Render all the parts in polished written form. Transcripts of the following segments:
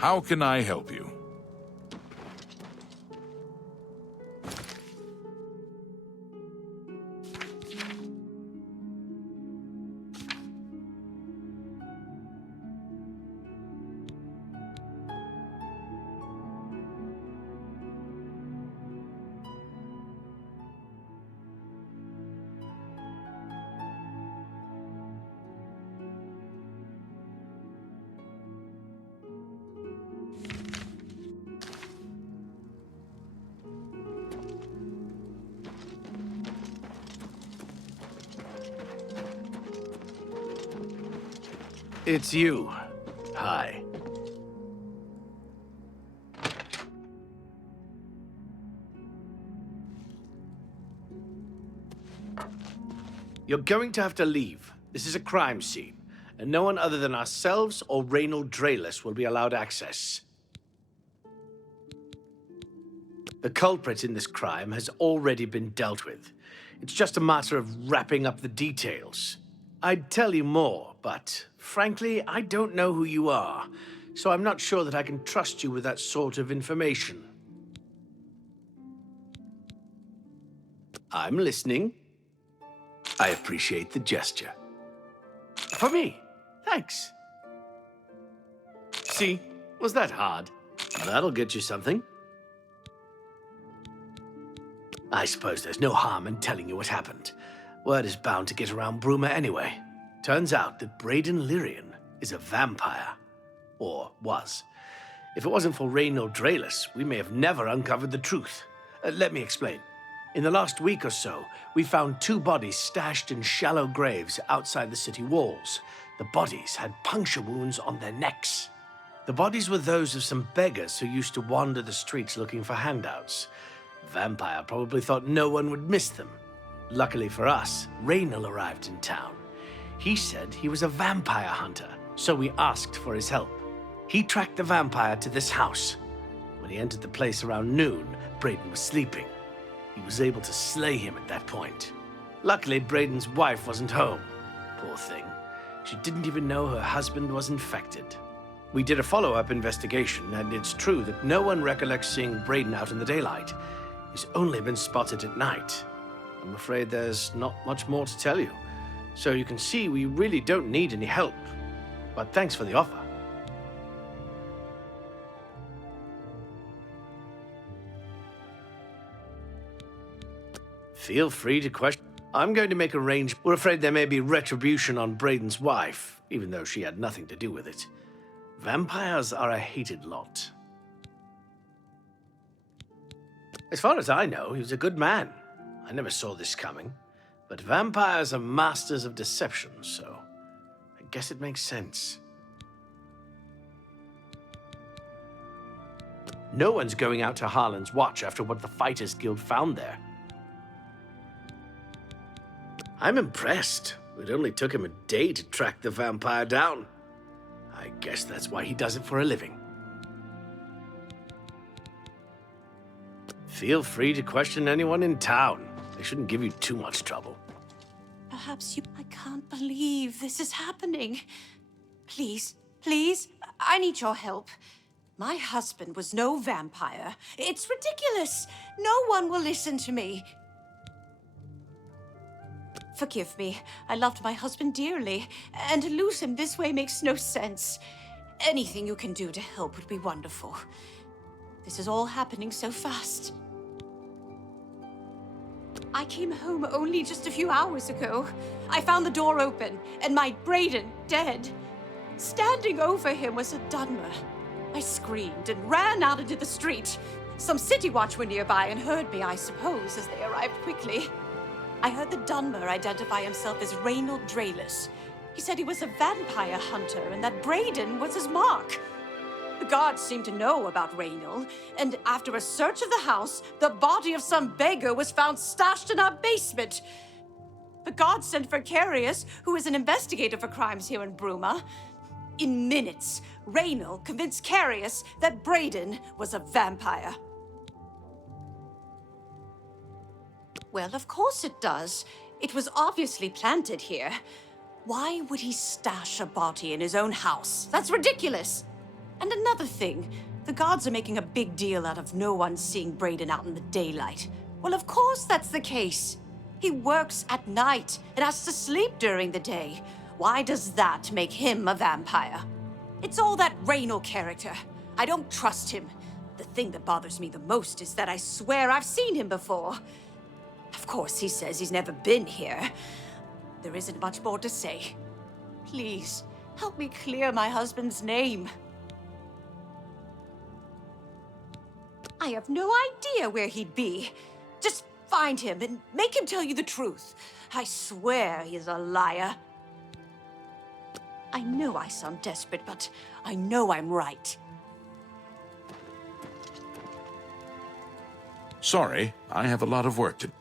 How can I help you? It's you. Hi. You're going to have to leave. This is a crime scene, and no one other than ourselves or Reynold Drayless will be allowed access. The culprit in this crime has already been dealt with. It's just a matter of wrapping up the details. I'd tell you more, but frankly, I don't know who you are, so I'm not sure that I can trust you with that sort of information. I'm listening. I appreciate the gesture. For me, thanks. See, was that hard? That'll get you something. I suppose there's no harm in telling you what happened. Word is bound to get around Bruma anyway. Turns out that Braden Lyrian is a vampire. Or was. If it wasn't for Reynold Drayless, we may have never uncovered the truth. Let me explain. In the last week or so, we found 2 bodies stashed in shallow graves outside the city walls. The bodies had puncture wounds on their necks. The bodies were those of some beggars who used to wander the streets looking for handouts. Vampire probably thought no one would miss them. Luckily for us, Reynold arrived in town. He said he was a vampire hunter, so we asked for his help. He tracked the vampire to this house. When he entered the place around noon, Braden was sleeping. He was able to slay him at that point. Luckily, Braden's wife wasn't home. Poor thing. She didn't even know her husband was infected. We did a follow-up investigation, and it's true that no one recollects seeing Braden out in the daylight. He's only been spotted at night. I'm afraid there's not much more to tell you. So you can see we really don't need any help. But thanks for the offer. Feel free to question. I'm going to make arrangements. We're afraid there may be retribution on Braden's wife, even though she had nothing to do with it. Vampires are a hated lot. As far as I know, he was a good man. I never saw this coming. But vampires are masters of deception, so I guess it makes sense. No one's going out to Harlan's Watch after what the Fighters Guild found there. I'm impressed. It only took him a day to track the vampire down. I guess that's why he does it for a living. Feel free to question anyone in town. They shouldn't give you too much trouble. Perhaps you... I can't believe this is happening. Please, please, I need your help. My husband was no vampire. It's ridiculous. No one will listen to me. Forgive me. I loved my husband dearly, and to lose him this way makes no sense. Anything you can do to help would be wonderful. This is all happening so fast. I came home only just a few hours ago. I found the door open, and my Braden dead. Standing over him was a Dunmer. I screamed and ran out into the street. Some city watch were nearby and heard me, I suppose, as they arrived quickly. I heard the Dunmer identify himself as Reynold Drayless. He said he was a vampire hunter and that Braden was his mark. The guards seemed to know about Reynold, and after a search of the house, the body of some beggar was found stashed in our basement. The guards sent for Carius, who is an investigator for crimes here in Bruma. In minutes, Reynold convinced Carius that Braden was a vampire. Well, of course it does. It was obviously planted here. Why would he stash a body in his own house? That's ridiculous. And another thing, the guards are making a big deal out of no one seeing Braden out in the daylight. Well, of course that's the case. He works at night and has to sleep during the day. Why does that make him a vampire? It's all that Raynor character. I don't trust him. The thing that bothers me the most is that I swear I've seen him before. Of course, he says he's never been here. There isn't much more to say. Please, help me clear my husband's name. I have no idea where he'd be. Just find him and make him tell you the truth. I swear he's a liar. I know I sound desperate, but I know I'm right. Sorry, I have a lot of work to do.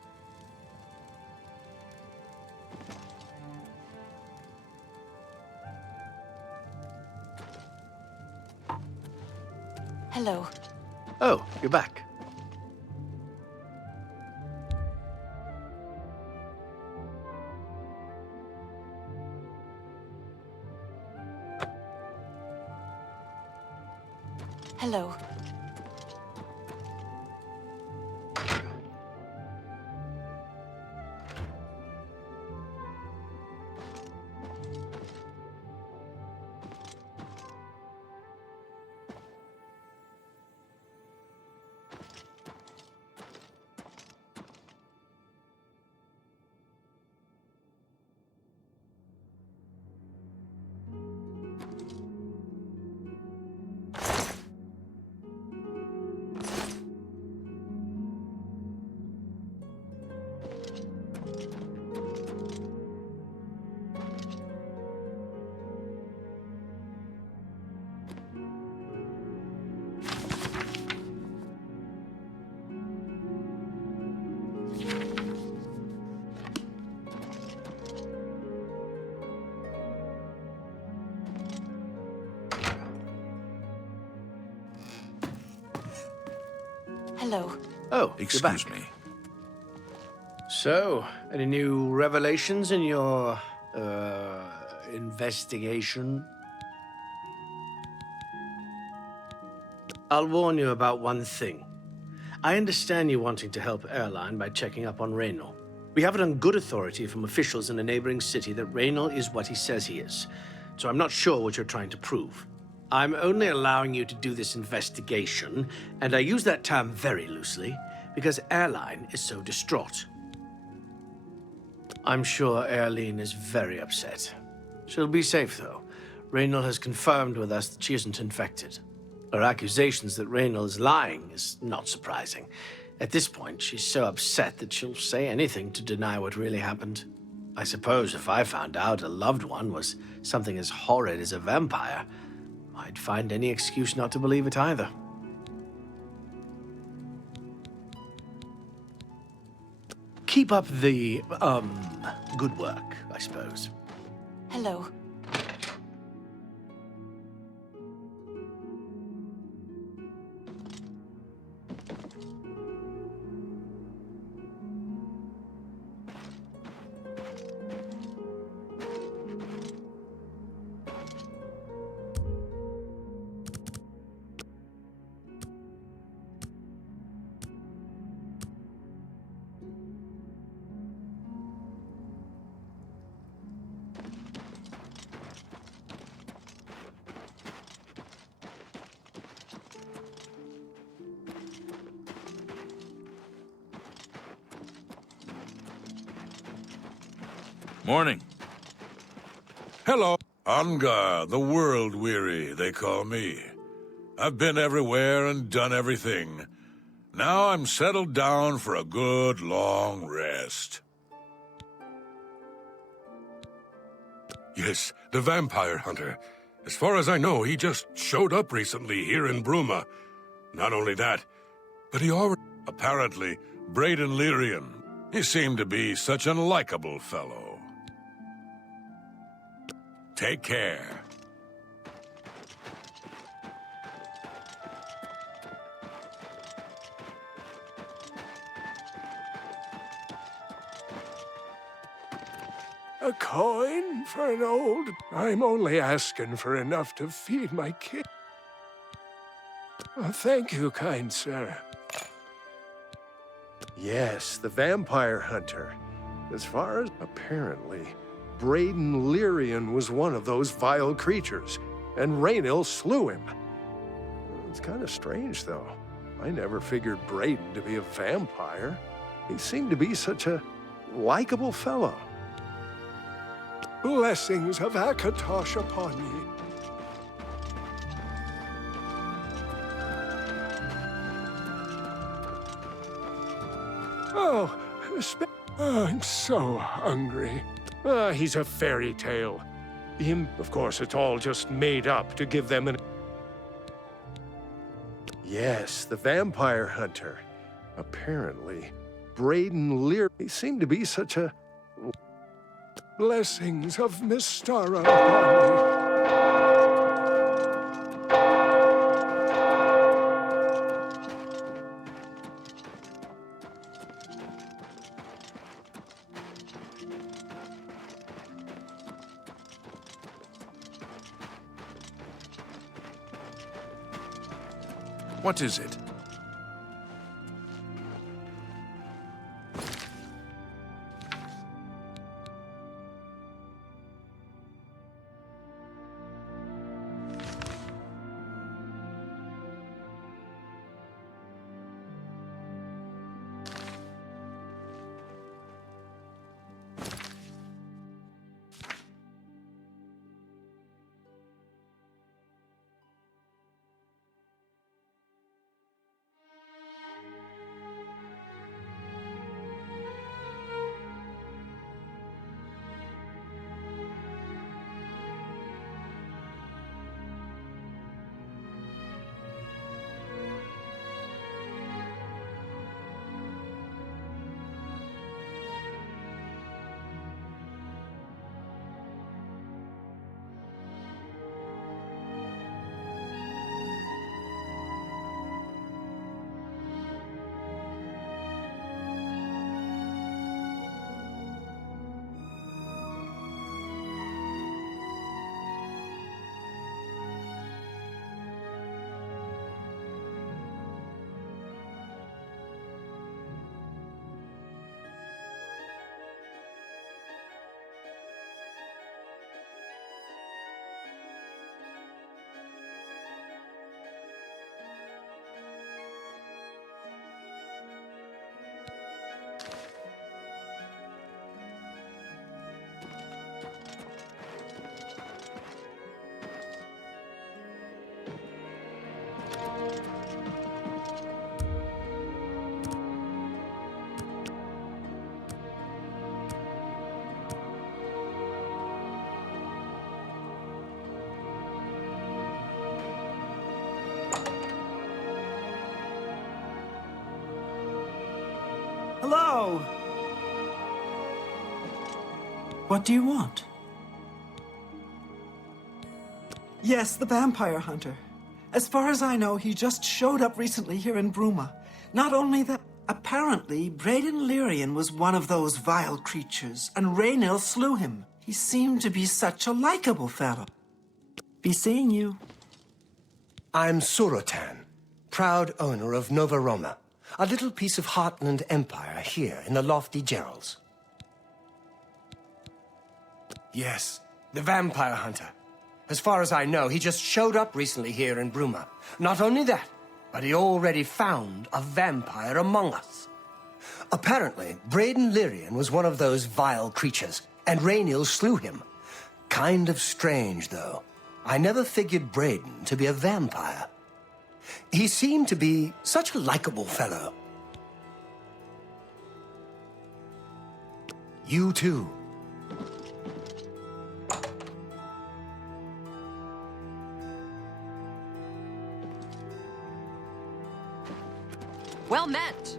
Hello. Oh, you're back. Hello. Hello. Oh, you're back. Excuse me. So, any new revelations in your, investigation? I'll warn you about one thing. I understand you wanting to help Airline by checking up on Raynor. We have it on good authority from officials in a neighboring city that Raynor is what he says he is, so I'm not sure what you're trying to prove. I'm only allowing you to do this investigation, and I use that term very loosely, because Airline is so distraught. I'm sure Airline is very upset. She'll be safe, though. Raynor has confirmed with us that she isn't infected. Her accusations that Raynor is lying is not surprising. At this point, she's so upset that she'll say anything to deny what really happened. I suppose if I found out a loved one was something as horrid as a vampire, I'd find any excuse not to believe it either. Keep up the, good work, I suppose. Hello. Morning. Hello. Angar, the world-weary, they call me. I've been everywhere and done everything. Now I'm settled down for a good, long rest. Yes, the vampire hunter. As far as I know, he just showed up recently here in Bruma. Not only that, but he already... Apparently, Braden Lyrian. He seemed to be such a likable fellow. Take care. A coin for an old... I'm only asking for enough to feed my kid. Thank you, kind sir. Yes, the vampire hunter. As far as apparently, Braden Lyrian was one of those vile creatures, and Raynil slew him. It's kind of strange, though. I never figured Braden to be a vampire. He seemed to be such a likable fellow. Blessings of Akatosh upon ye. Oh, I'm so hungry. He's a fairy tale. Of course, it's all just made up to give them an... Yes, the vampire hunter. Apparently, Braden Lear... He seemed to be such a... Blessings of Mystara upon me. What is it? Hello! What do you want? Yes, the vampire hunter. As far as I know, he just showed up recently here in Bruma. Not only that, apparently, Braden Lyrian was one of those vile creatures, and Raynil slew him. He seemed to be such a likable fellow. Be seeing you. I'm Surotan, proud owner of Nova Roma, a little piece of Heartland Empire here in the lofty Gerals. Yes, the vampire hunter. As far as I know, he just showed up recently here in Bruma. Not only that, but he already found a vampire among us. Apparently, Braden Lyrian was one of those vile creatures, and Raynil slew him. Kind of strange, though. I never figured Braden to be a vampire. He seemed to be such a likable fellow. You too. Well met.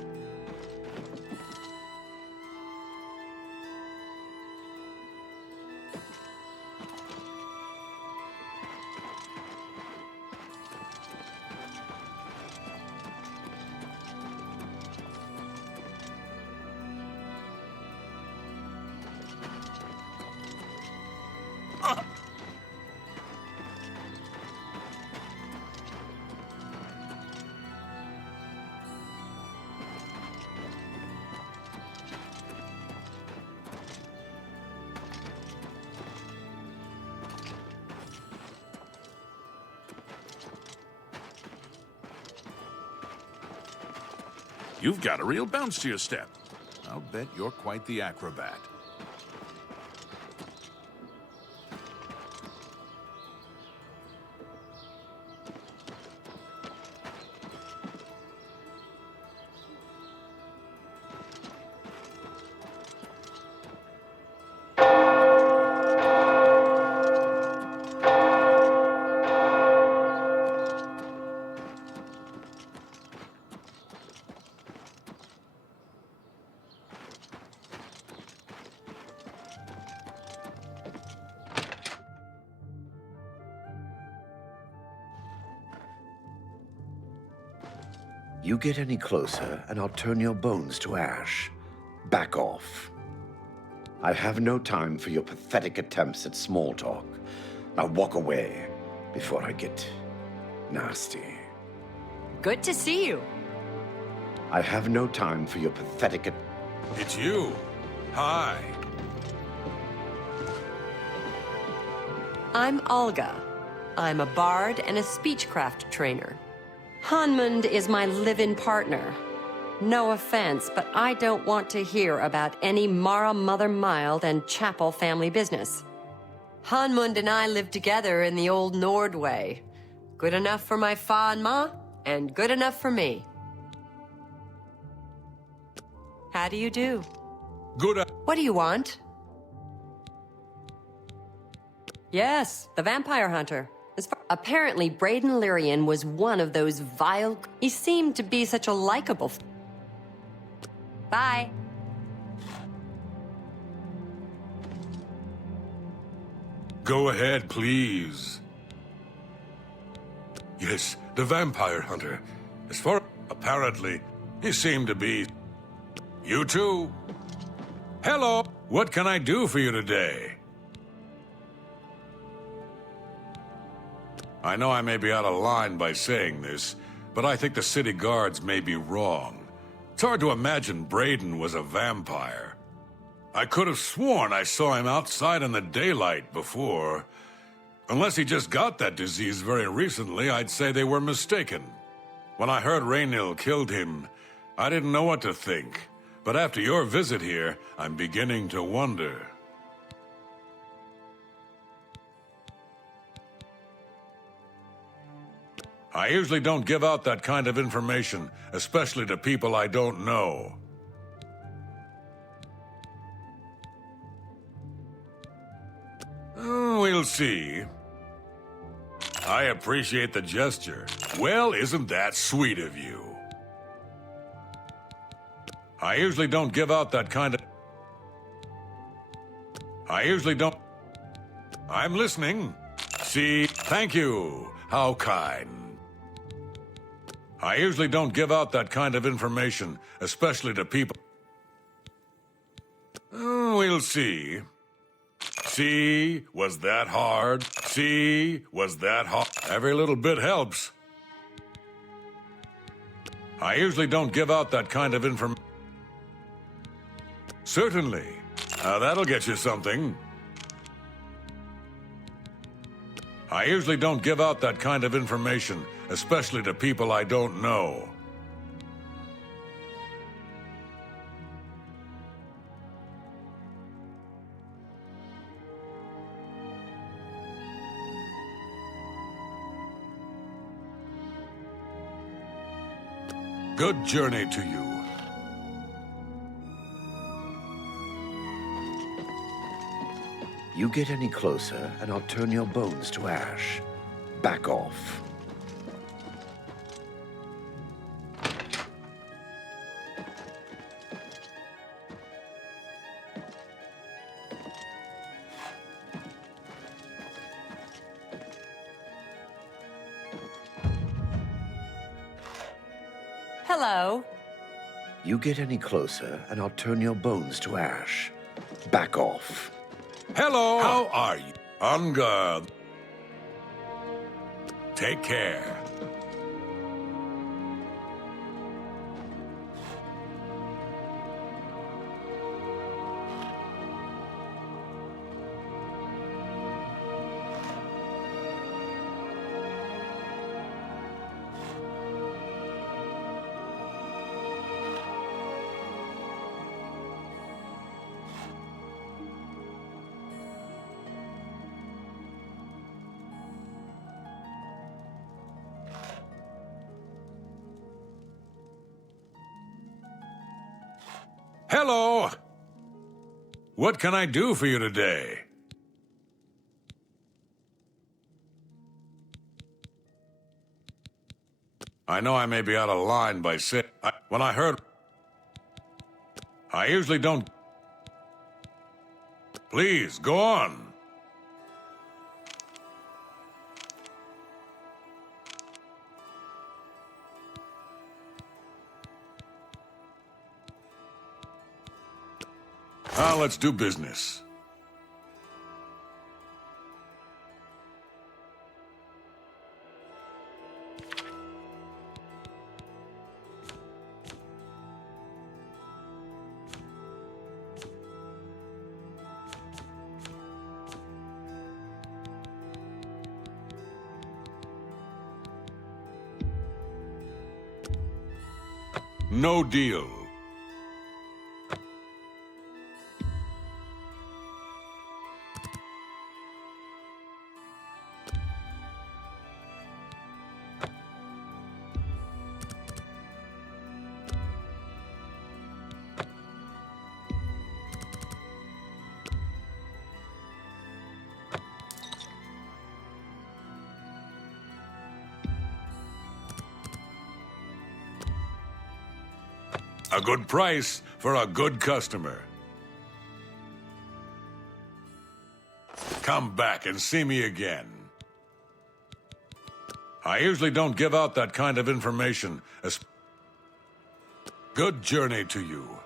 You've got a real bounce to your step. I'll bet you're quite the acrobat. You get any closer, and I'll turn your bones to ash. Back off. I have no time for your pathetic attempts at small talk. Now walk away before I get nasty. Good to see you. I have no time for your pathetic It's you. Hi. I'm Olga. I'm a bard and a speechcraft trainer. Hanmund is my live-in partner. No offense, but I don't want to hear about any Mara Mother Mild and Chapel family business. Hanmund and I lived together in the old Nord way. Good enough for my fa and ma, and good enough for me. How do you do? Good. What do you want? Yes, the vampire hunter. Apparently, Braden Lyrian was one of those vile... He seemed to be such a likable... Bye. Go ahead, please. Yes, the vampire hunter. As far... Apparently, he seemed to be... You too. Hello. What can I do for you today? I know I may be out of line by saying this, but I think the city guards may be wrong. It's hard to imagine Braden was a vampire. I could have sworn I saw him outside in the daylight before. Unless he just got that disease very recently, I'd say they were mistaken. When I heard Raynil killed him, I didn't know what to think. But after your visit here, I'm beginning to wonder. I usually don't give out that kind of information, especially to people I don't know. We'll see. I appreciate the gesture. Well, isn't that sweet of you? I usually don't give out that kind of... I usually don't... I'm listening. See, thank you. How kind. I usually don't give out that kind of information, especially to people. We'll see. See, was that hard? See, was that hard? Every little bit helps. I usually don't give out that kind of information. Certainly. That'll get you something. I usually don't give out that kind of information, especially to people I don't know. Good journey to you. You get any closer, and I'll turn your bones to ash. Back off. Hello. You get any closer, and I'll turn your bones to ash. Back off. Hello! How are you? On guard. Take care. Hello! What can I do for you today? I know I may be out of line by saying... When I heard... I usually don't... Please, go on. Now let's do business. No deal. A good price for a good customer. Come back and see me again. I usually don't give out that kind of information. Good journey to you.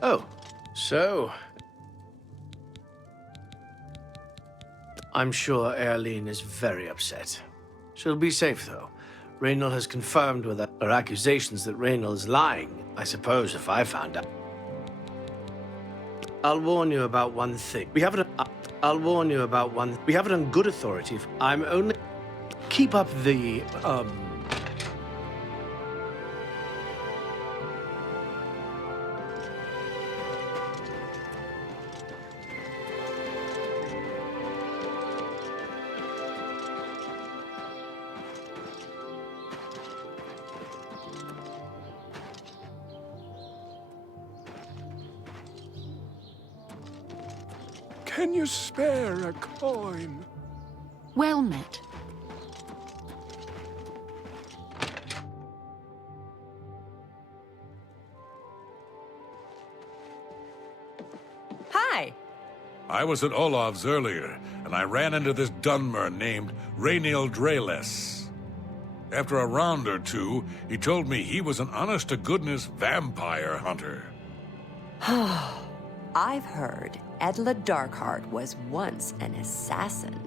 Oh, so... I'm sure Erlene is very upset. She'll be safe, though. Raynal has confirmed with her accusations that Raynal is lying, I suppose, if I found out. I'll warn you about one thing. We haven't on good authority. I'm only... Keep up the, Can you spare a coin? Well met. Hi. I was at Olav's earlier, and I ran into this Dunmer named Raynil Dreles. After a round or two, he told me he was an honest-to-goodness vampire hunter. I've heard Edla Darkheart was once an assassin.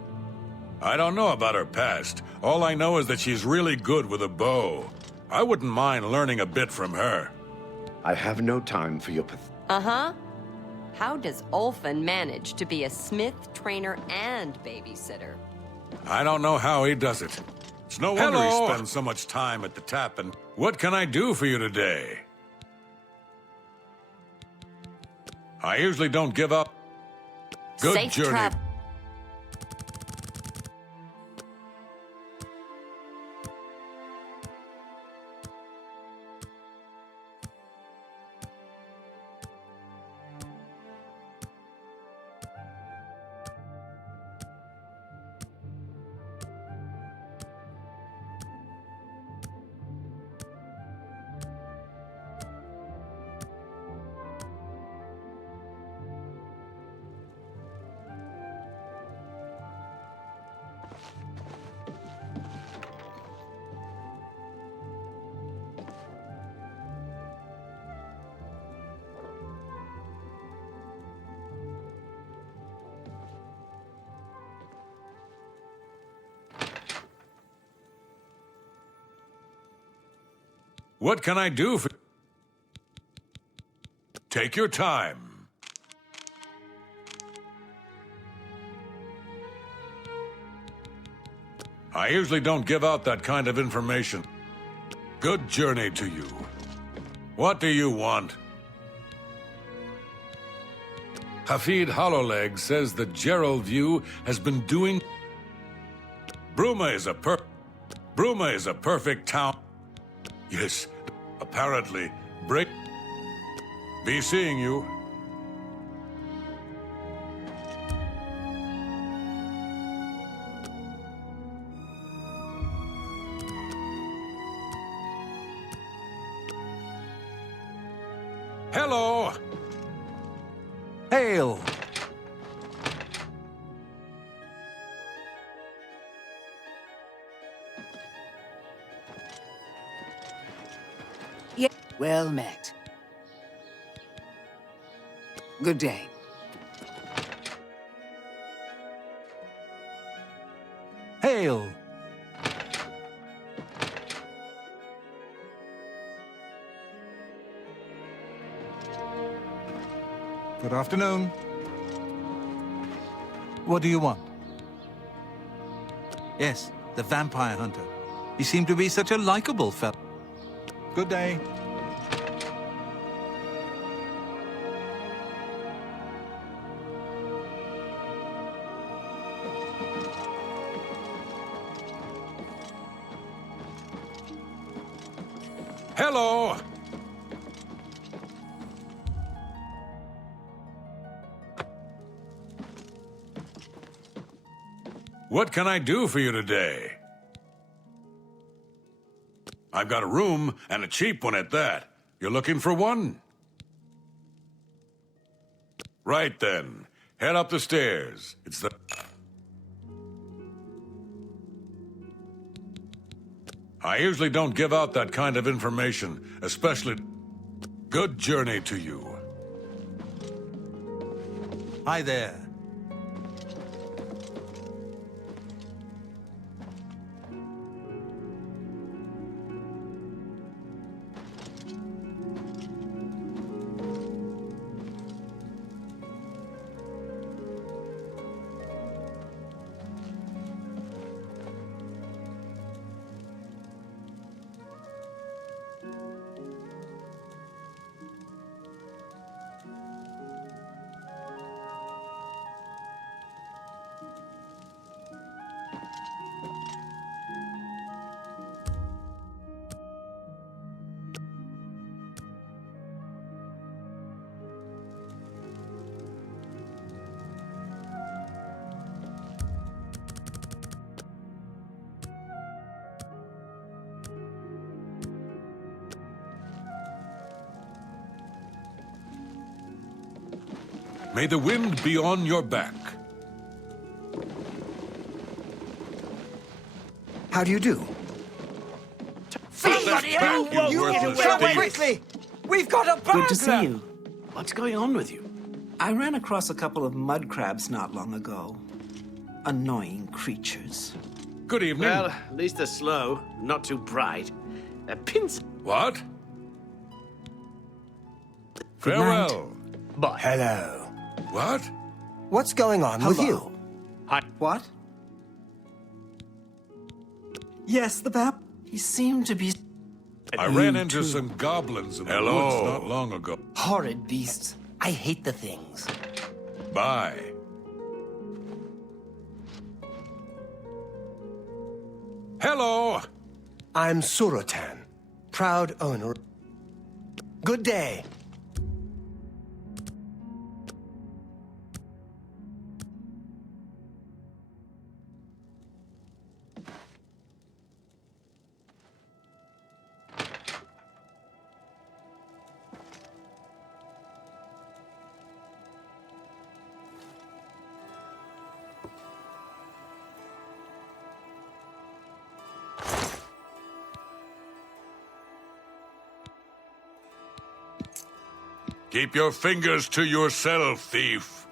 I don't know about her past. All I know is that she's really good with a bow. I wouldn't mind learning a bit from her. I have no time for your Uh-huh. How does Ulfin manage to be a smith, trainer, and babysitter? I don't know how he does it. It's no wonder Hello. he spends so much time at the tap. And what can I do for you today? I usually don't give up. Good Safe journey. travel. What can I do for... Take your time. I usually don't give out that kind of information. Good journey to you. What do you want? Hafid Hollowleg says that Gerald View has been doing... Bruma is a perfect town. Yes, apparently. Be seeing you. Hello! Hail! Yeah, well met. Good day. Hail! Good afternoon. What do you want? Yes, the vampire hunter. He seemed to be such a likable fellow. Good day. Hello! What can I do for you today? I've got a room, and a cheap one at that. You're looking for one? Right then. Head up the stairs. It's the... I usually don't give out that kind of information, especially... Good journey to you. Hi there. May the wind be on your back. How do you do? Bloody hell! You worthless thief! Quickly! We've got a burglar! Good to see you. What's going on with you? I ran across a couple of mud crabs not long ago. Annoying creatures. Good evening. Well, at least they're slow, not too bright. They're pins. What? night. Farewell. Bye. Hello. What? What's going on with Hello. you? What? Yes, the vamp. He seemed to be... I ran into some goblins in the woods not long ago. Horrid beasts. I hate the things. Bye. Hello! I'm Surotan, proud owner. Good day. Keep your fingers to yourself, thief.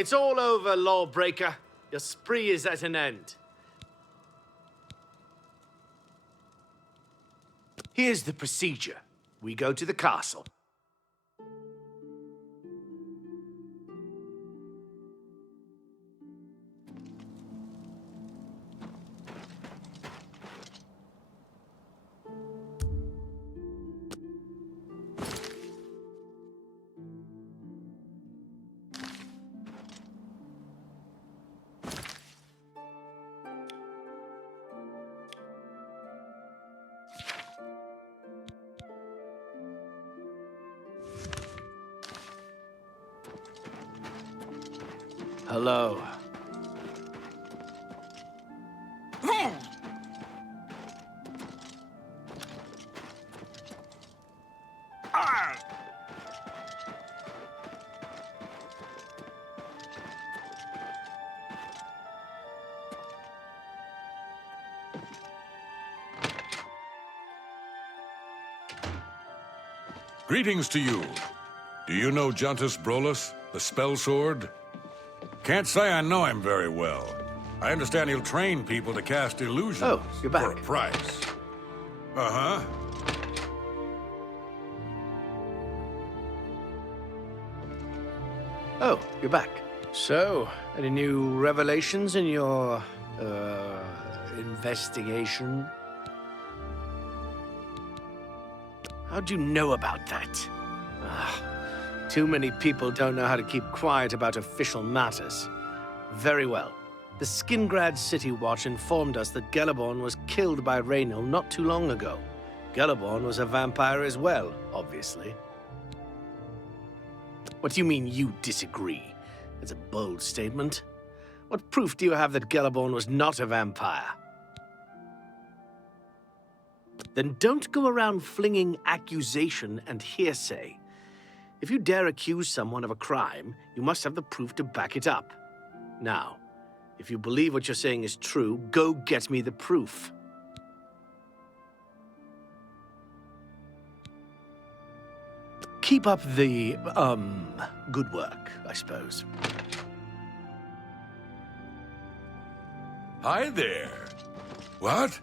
It's all over, lawbreaker. Your spree is at an end. Here's the procedure. We go to the castle. Hello. Greetings to you. Do you know Juntus Brolus, the spell sword? Can't say I know him very well. I understand he'll train people to cast illusions. Oh, you're back. For a price. Uh-huh. Oh, you're back. So, any new revelations in your, investigation? How'd you know about that? Too many people don't know how to keep quiet about official matters. Very well. The Skingrad City Watch informed us that Gellerborn was killed by Raynil not too long ago. Gellerborn was a vampire as well, obviously. What do you mean you disagree? That's a bold statement. What proof do you have that Gellerborn was not a vampire? Then don't go around flinging accusation and hearsay. If you dare accuse someone of a crime, you must have the proof to back it up. Now, if you believe what you're saying is true, go get me the proof. Keep up the, good work, I suppose. Hi there. What?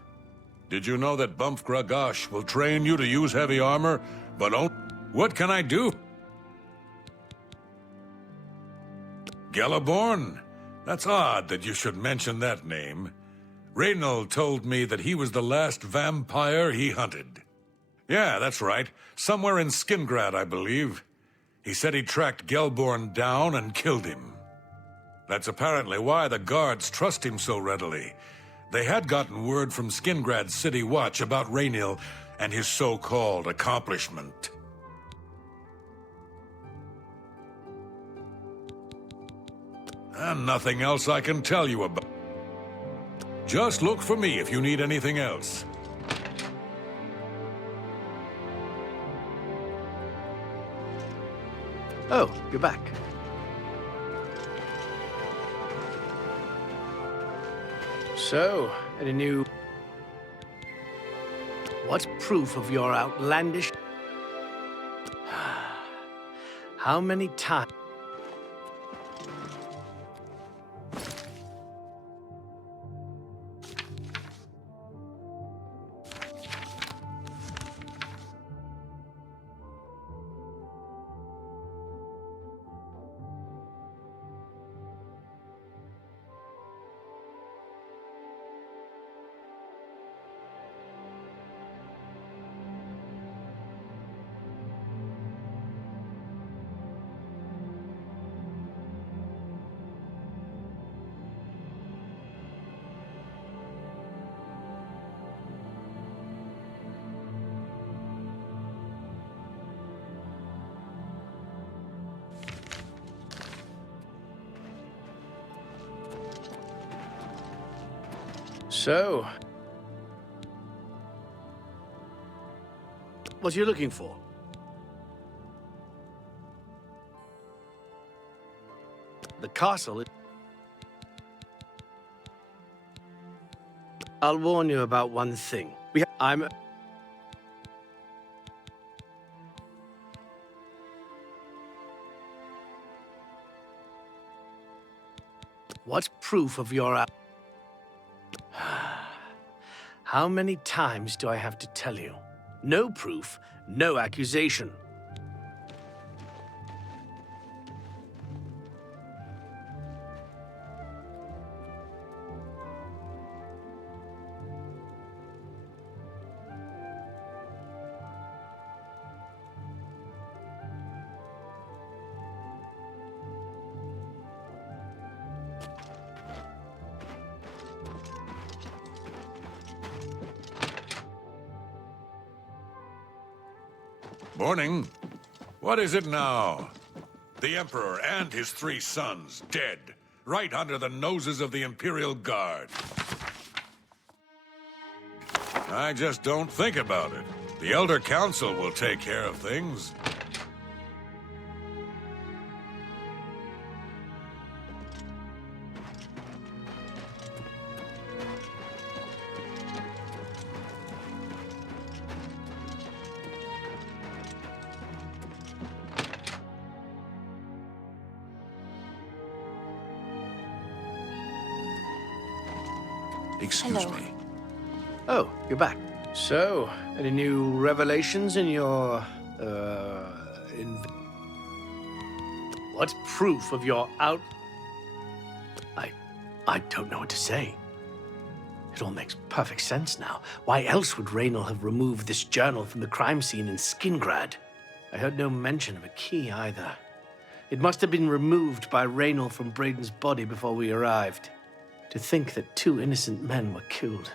Did you know that Bumf Gragash will train you to use heavy armor, but don't? What can I do? Gellerborn? That's odd that you should mention that name. Raynil told me that he was the last vampire he hunted. Yeah, that's right. Somewhere in Skingrad, I believe. He said he tracked Gelborn down and killed him. That's apparently why the guards trust him so readily. They had gotten word from Skingrad City Watch about Raynil and his so-called accomplishment. And nothing else I can tell you about. Just look for me if you need anything else. Oh, you're back. So, any new... What proof of your outlandish... How many times... So, what are you looking for? The castle is... I'll warn you about one thing. I'm... What proof of your... How many times do I have to tell you? No proof, no accusation. Morning. What is it now? The Emperor and his 3 sons dead, right under the noses of the Imperial Guard. I just don't think about it. The Elder Council will take care of things. Excuse Hello. me. Oh, you're back. So, any new revelations in your, What proof of your I don't know what to say. It all makes perfect sense now. Why else would Raynor have removed this journal from the crime scene in Skingrad? I heard no mention of a key either. It must have been removed by Raynor from Braden's body before we arrived. To think that 2 innocent men were killed,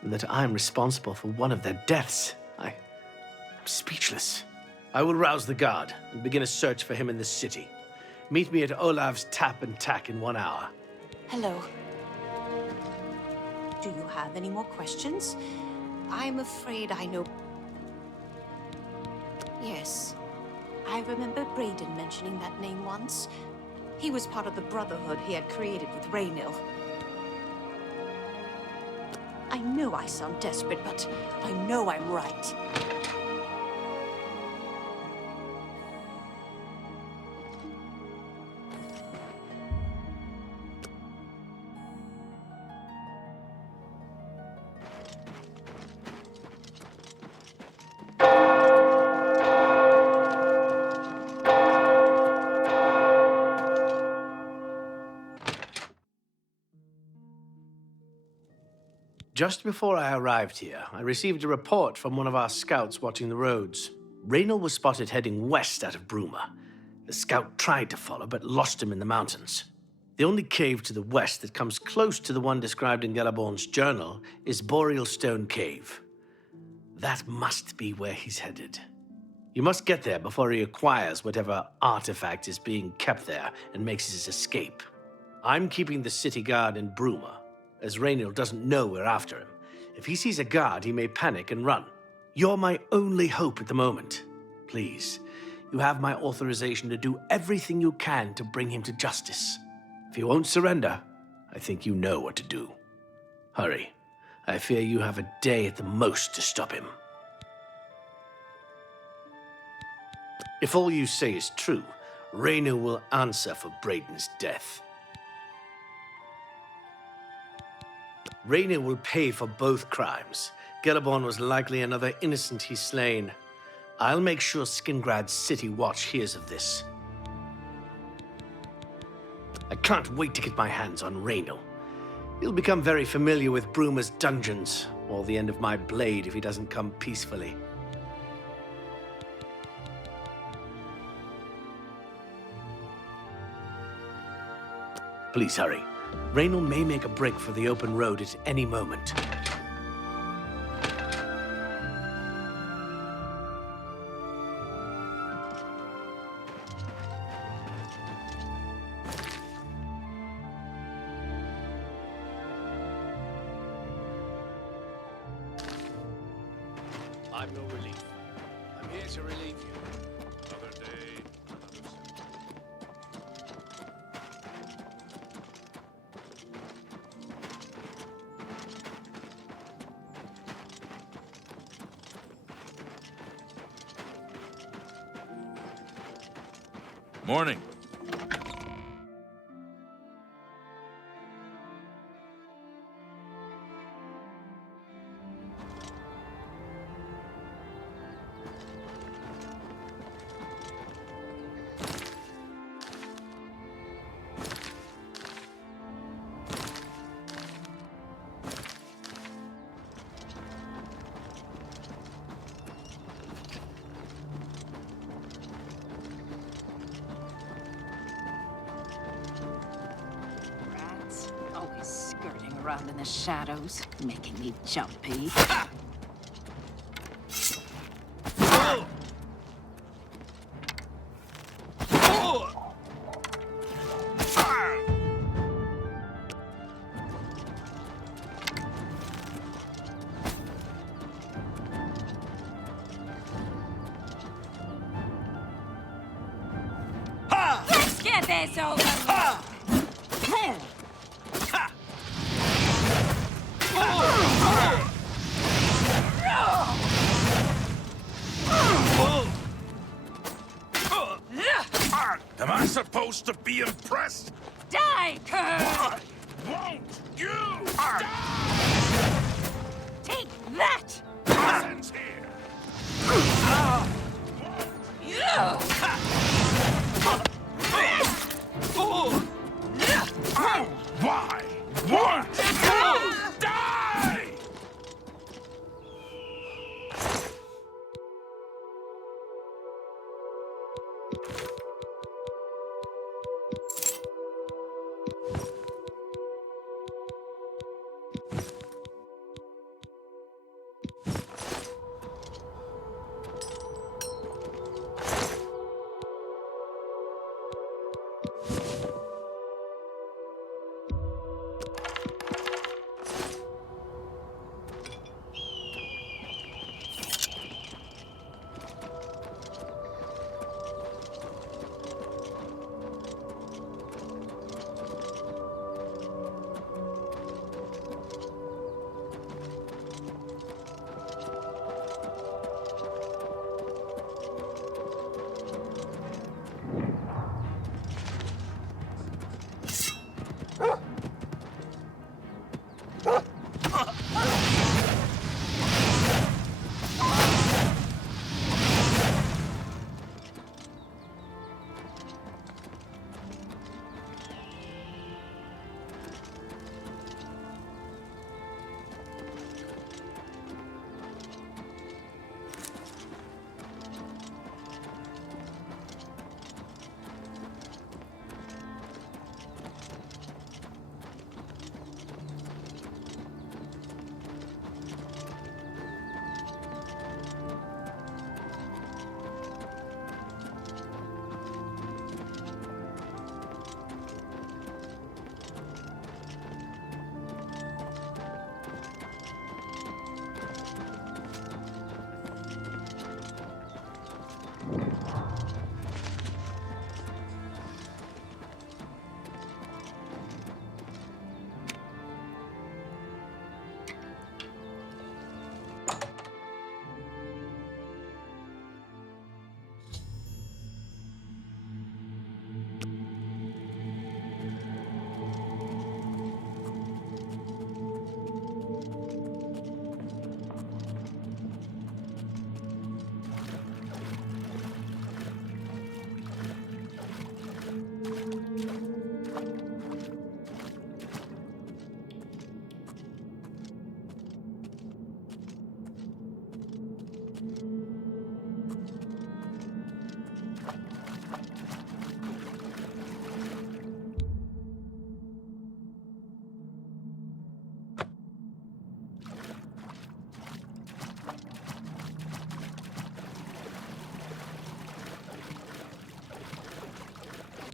and that I'm responsible for one of their deaths, I'm speechless. I will rouse the guard and begin a search for him in the city. Meet me at Olav's Tap and Tack in 1 hour. Hello. Do you have any more questions? I'm afraid I know... Yes. I remember Braden mentioning that name once. He was part of the Brotherhood he had created with Raynil. I know I sound desperate, but I know I'm right. Just before I arrived here, I received a report from one of our scouts watching the roads. Raynor was spotted heading west out of Bruma. The scout tried to follow, but lost him in the mountains. The only cave to the west that comes close to the one described in Galaborn's journal is Boreal Stone Cave. That must be where he's headed. You must get there before he acquires whatever artifact is being kept there and makes his escape. I'm keeping the city guard in Bruma, as Raynor doesn't know we're after him. If he sees a guard, he may panic and run. You're my only hope at the moment. Please, you have my authorization to do everything you can to bring him to justice. If he won't surrender, I think you know what to do. Hurry. I fear you have a day at the most to stop him. If all you say is true, Raynor will answer for Braden's death. Raynor will pay for both crimes. Galaborn was likely another innocent he's slain. I'll make sure Skingrad's City Watch hears of this. I can't wait to get my hands on Raynor. He'll become very familiar with Bruma's dungeons, or the end of my blade if he doesn't come peacefully. Please hurry. Raynor may make a break for the open road at any moment. I'm your relief. I'm here to relieve you. Another day, another city. Morning. around in the shadows, making me jumpy. Let's get this over with. Am I supposed to be impressed? Die, Kurt! Won't you? Take that! Presence here. Why? Won't you die?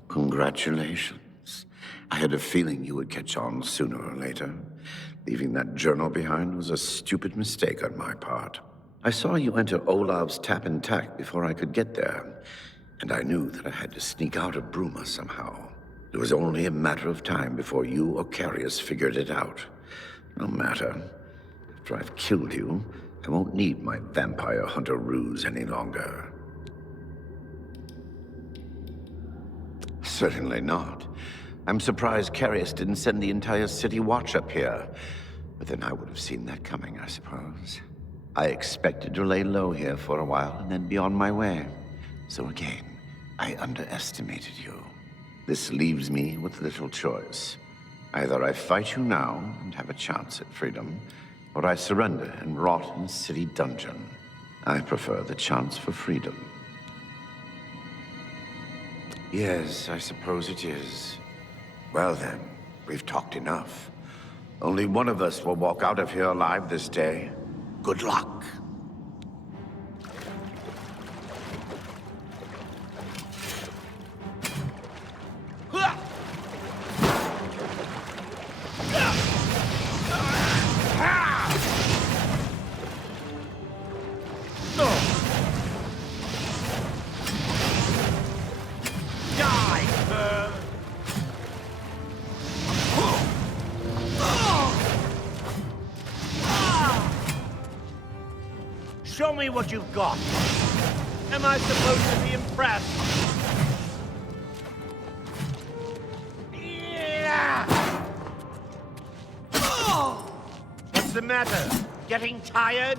Congratulations. I had a feeling you would catch on sooner or later. Leaving that journal behind was a stupid mistake on my part. I saw you enter Olav's tap and tack before I could get there, and I knew that I had to sneak out of Bruma somehow. It was only a matter of time before you or Carius figured it out. No matter. After I've killed you, I won't need my vampire hunter ruse any longer. Certainly not. I'm surprised Carius didn't send the entire city watch up here. But then I would have seen that coming, I suppose. I expected to lay low here for a while and then be on my way. So again, I underestimated you. This leaves me with little choice. Either I fight you now and have a chance at freedom, or I surrender and rot in a city dungeon. I prefer the chance for freedom. Yes, I suppose it is. Well then, we've talked enough. Only one of us will walk out of here alive this day. Good luck. Show me what you've got. Am I supposed to be impressed? Yeah! What's the matter? Getting tired?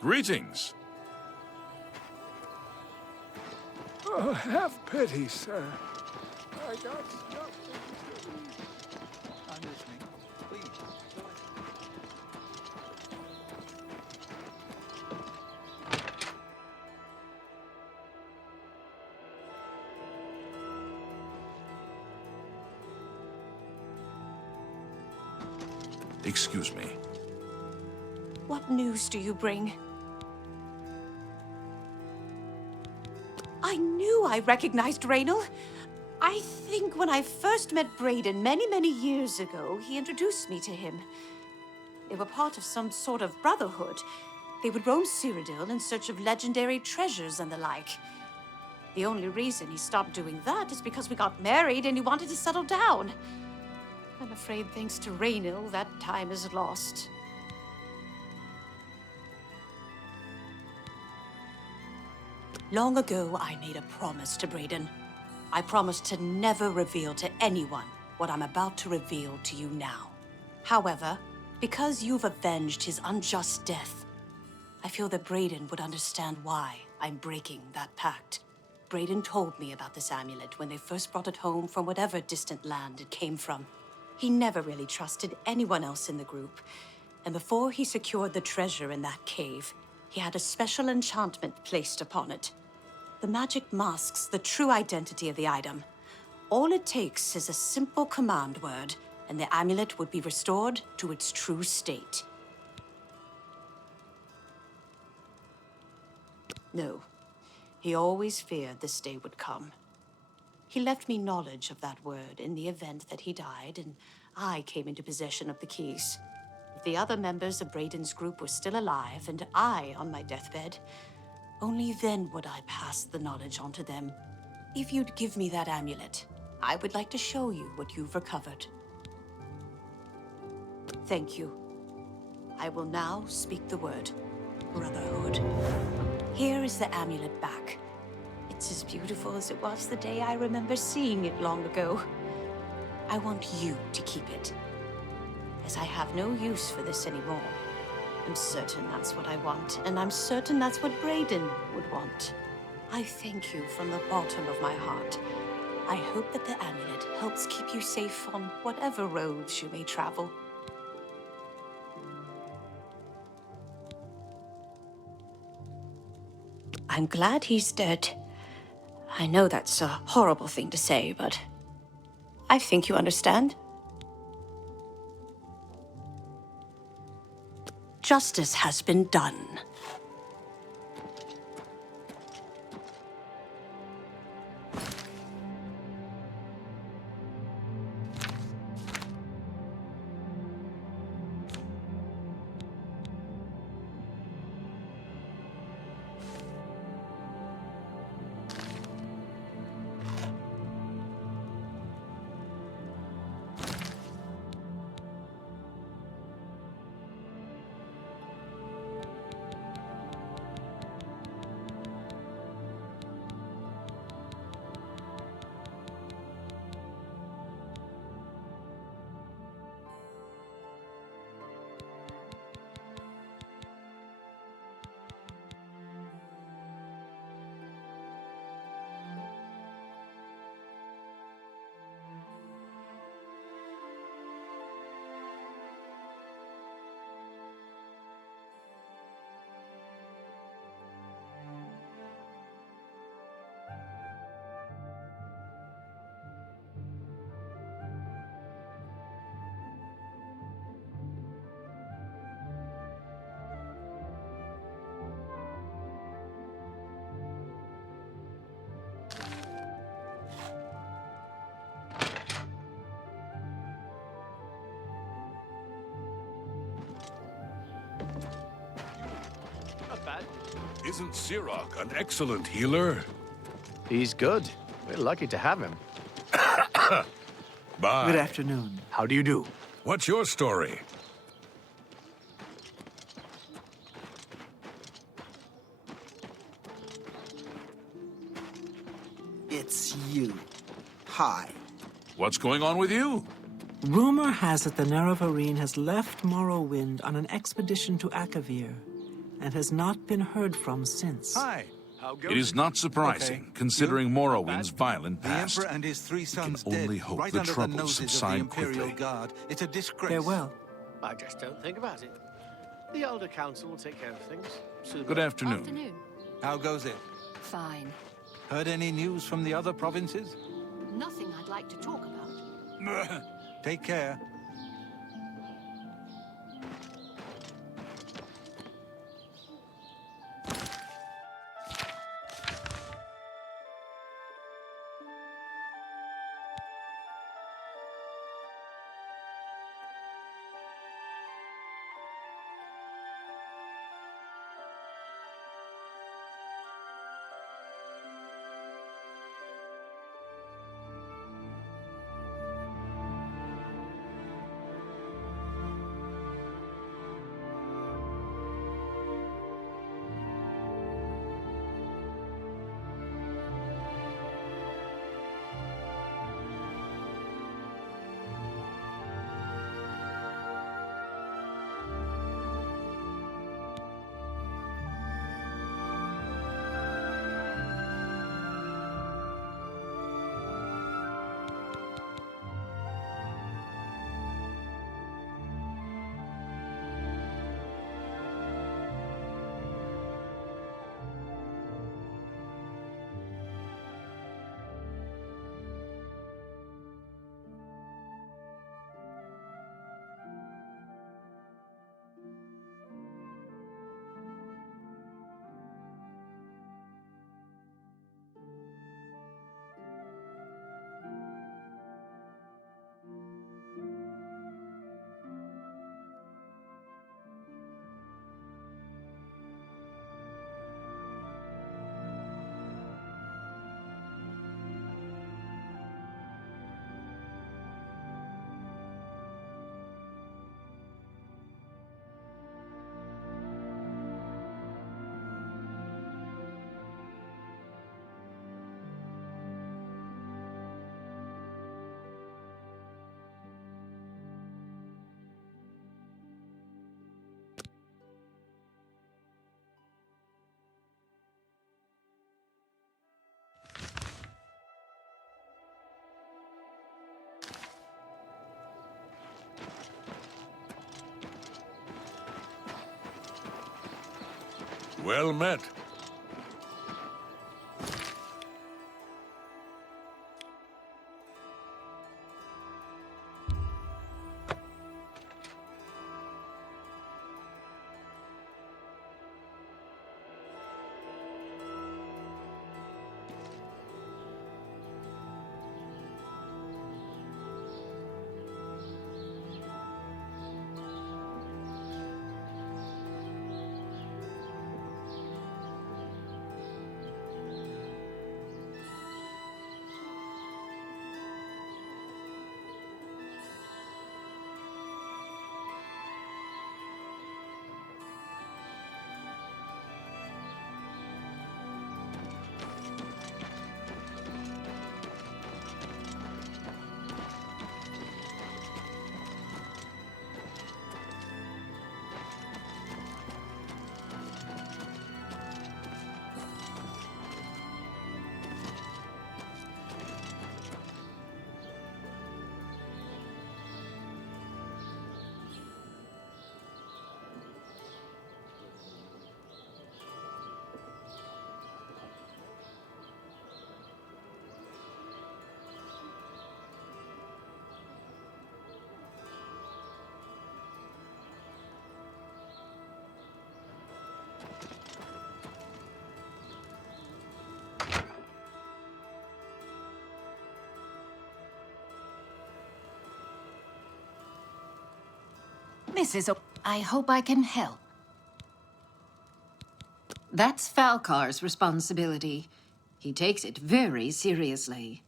Greetings. Oh, have pity, sir. I got nothing to eat. I'm listening. Please, go ahead. Excuse me. What news do you bring? I knew I recognized Raynal. I think when I first met Braden many years ago, he introduced me to him. They were part of some sort of brotherhood. They would roam Cyrodiil in search of legendary treasures and the like. The only reason he stopped doing that is because we got married and he wanted to settle down. I'm afraid thanks to Raynal, that time is lost. Long ago, I made a promise to Braden. I promised to never reveal to anyone what I'm about to reveal to you now. However, because you've avenged his unjust death, I feel that Braden would understand why I'm breaking that pact. Braden told me about this amulet when they first brought it home from whatever distant land it came from. He never really trusted anyone else in the group, and before he secured the treasure in that cave, he had a special enchantment placed upon it. The magic masks the true identity of the item. All it takes is a simple command word, and the amulet would be restored to its true state. No, he always feared this day would come. He left me knowledge of that word in the event that he died, and I came into possession of the keys. If the other members of Braden's group were still alive, and I on my deathbed, only then would I pass the knowledge on to them. If you'd give me that amulet, I would like to show you what you've recovered. Thank you. I will now speak the word, Brotherhood. Here is the amulet back. It's as beautiful as it was the day I remember seeing it long ago. I want you to keep it, as I have no use for this anymore. I'm certain that's what I want, and I'm certain that's what Braden would want. I thank you from the bottom of my heart. I hope that the amulet helps keep you safe on whatever roads you may travel. I'm glad he's dead. I know that's a horrible thing to say, but I think you understand. Justice has been done. Isn't Sirach an excellent healer? He's good. We're lucky to have him. Bye. Good afternoon. How do you do? What's your story? It's you. Hi. What's going on with you? Rumor has it the Nerevarine has left Morrowind on an expedition to Akavir. and has not been heard from since. Hi. It is not surprising, Okay. considering You? Morrowind's violent The past. Emperor and his three sons can only dead, hope right the under the troubles noses of the subside Imperial quickly. Guard. It's a disgrace. Farewell. I just don't think about it. The Elder Council will take care of things. Sooner. Good afternoon. Afternoon. How goes it? Fine. Heard any news from the other provinces? Nothing I'd like to talk about. Take care. Well met. I hope I can help. That's Falcar's responsibility. He takes it very seriously.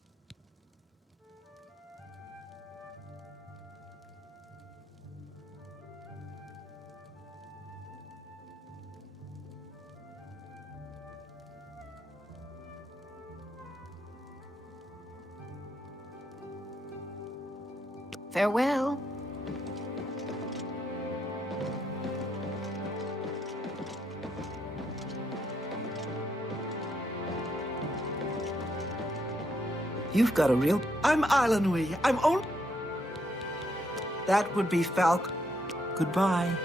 Farewell. You've got a real... I'm Islanui. I'm only... That would be Falk. Goodbye.